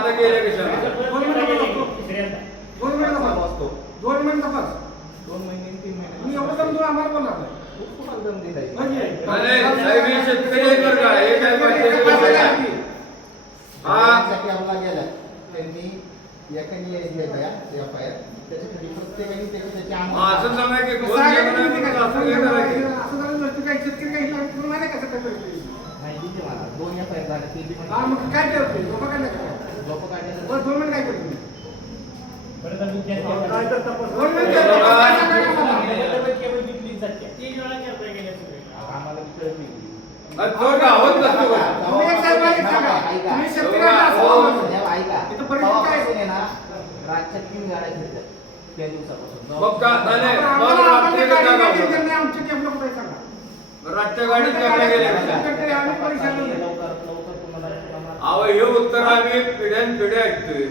आता गेले कशाला? 2 महिने तपास 2 महिने 3 महिने मी एवढं समजून आम्हाला बोलणार नाही. खूप दम देत आहे. म्हणजे अरे साहेब हे शेतकरी आहेत बरं का? हे काय पाहिजे ते पाहिजे. हा आपला गेला त्यांनी एकाने एफआयआर त्याच्यासाठी प्रत्येकाने त्याची असं सांगा की कोण असं घेणार नाही, असं काय करायचं? झालं नसतं काही शेतकरी काही लागलं तुम्हाला माहिती आहे कसं काय करते? माहिती आहे मला 2 एफआयआर झाले ते बी हा मग काय ठेवते लोक काय नाही करत. लोक काढले बरं 2 महिने काय करते? काय करता पण? 2 महिने काय करता? काय सांगा मला? आम्हाला कळत नाही. अरे तो गावात नसतो का? तुम्ही एक साहेब मला एक सांगा. तुम्ही शेतकऱ्यांना असं बोलता. इथं परिस्थिती काय आहे? रातच्या 3 गाड्या फिरतात त्या दिवसापासून मग का नाही मग आम्हाला रात्री गाडी का नाही गावात? देत नाही, आमचे डेव्हलप नाही सांगा. रातच्या गाडीत आपल्या गेले कशाला? शेतकरी आम्ही परेशान होतो. लवकर तुम्हाला अहो हे उत्तर आम्ही पिढ्यान पिढ्या ऐकतोय.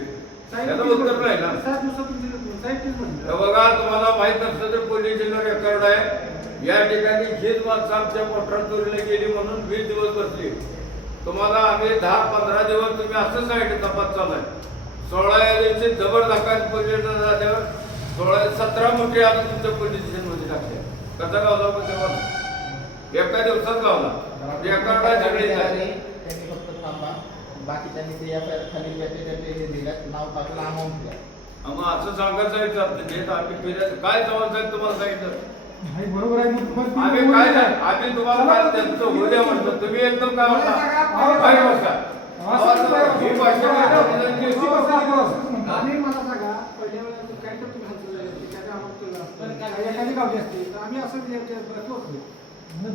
त्याला उत्तर नाही ना. 7 दिवसातून दिलं तुम्ही. साहेब तेच म्हणले. हे बघा तुम्हाला माहित नसलं तर पोलीस जिल्हा रेकॉर्ड आहे. या ठिकाणी हीच माणसं आमच्या मोटर चोरीला गेली म्हणून 20 दिवस बसली. तुम्हाला आम्ही 10-15 दिवस तुम्ही असं सांगितलं तपास चालू आहे. 16 या दिवशी जबर दाखल पोलीस झाल्यावर 17 मोठी आता तुमच्या पोलीस स्टेशनमध्ये टाकल्या. कसा गावला पण तेव्हा एका दिवसात गावला. रेकॉर्ड आहे सगळे त्यांनी फक्त थांबा बाकीच्यांनी ते एफआयआर खाली त्याचे दिल्यात नाव टाकलं अमाऊंट द्या. मग असं सांगायचं चालतं जे आम्ही फिरायचं काय जवळ साहेब तुम्हाला सांगितलं नाही, बरोबर आहे. मग तुम्ही आम्ही काय झालं आम्ही तुम्हाला काय त्यांचं होऊ द्या म्हणतो तुम्ही एकदम काय म्हणता बाहेर बसा. ही भाषा काय आपल्याला आम्ही मला सांगा पहिल्या वेळेला काय तर तुम्ही हात एखाद्या आम्हाला केलं असतं. एखादी गावली असते तर आम्ही असं बसलो असतो.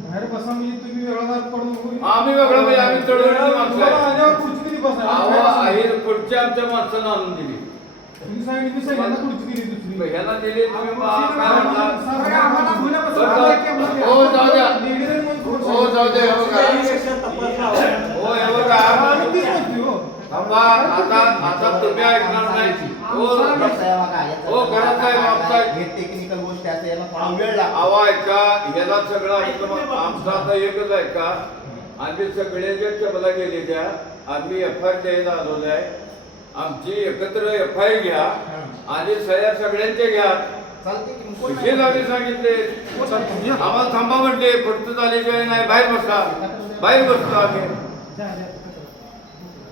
बाहेर बसा म्हणजे तुम्ही वेगळा पडून आम्ही वेगळं म्हणजे आम्ही चढवलेली माणसं आहे. आल्यावर खुर्ची किती बसा अहो आहे पुढच्या आमच्या माणसाला आणून दिली तुम्ही सांगितली सगळ्यांना खुर्ची दिली दुसरी ह्याला दिली तुम्ही काय म्हणता सगळं आम्हाला भुल्यापासून बरं, आम्हाला केलं नाही. हो जाऊ द्या निगडीत म्हणून हो जाऊ द्या हे बघा हो हे बघा आम्ही तीच म्हणतोय हो. थांबा आता तुम्ही ऐकणार नाही हो हो घरात आहे आमचा हे टेक्निकल गोष्ट असते याला थोडा वेळ लागतो. आवा ऐका याला सगळं ऐकलं आमचं आता एकच आहे का आम्ही सगळे जे टेबला गेले त्या आम्ही एफआयआर द्यायला आलेलो आहे. आमची एकत्र एफआयआर घ्या आणि सह्या सगळ्यांच्या घ्या. चालते की मग कोण हे लागले सांगितले आम्हाला थांबा म्हटले फक्त झाल्याशिवाय नाही बाहेर बसला बाहेर बसलो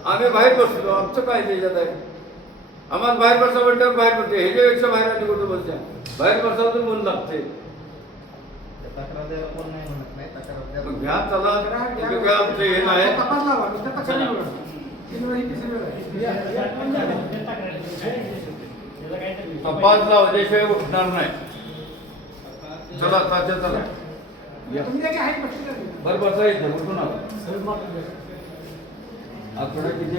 आम्ही बाहेर बसलो आमचं काय त्याच्यात आहे आम्हाला बाहेर बसा म्हटलं बाहेर बसते ह्याच्यापेक्षा बाहेर आधी कुठं बसत्या बाहेर बसा तर म्हणून लागते तक्रार द्यायला कोण नाही म्हणत नाही तक्रार द्यायला मग घ्या चला तुम्ही काय आमचं हे नाही तपास लावा. नुसतं तक्रार नाही बघा. 3 वेळा ही तिसरी वेळ आहे. तपास लावल्याशिवाय उठणार नाही चला ताच्या चला या. तुम्ही काय आहे पक्षी नाही. बरं बसा इथं उठून आला आकडा किती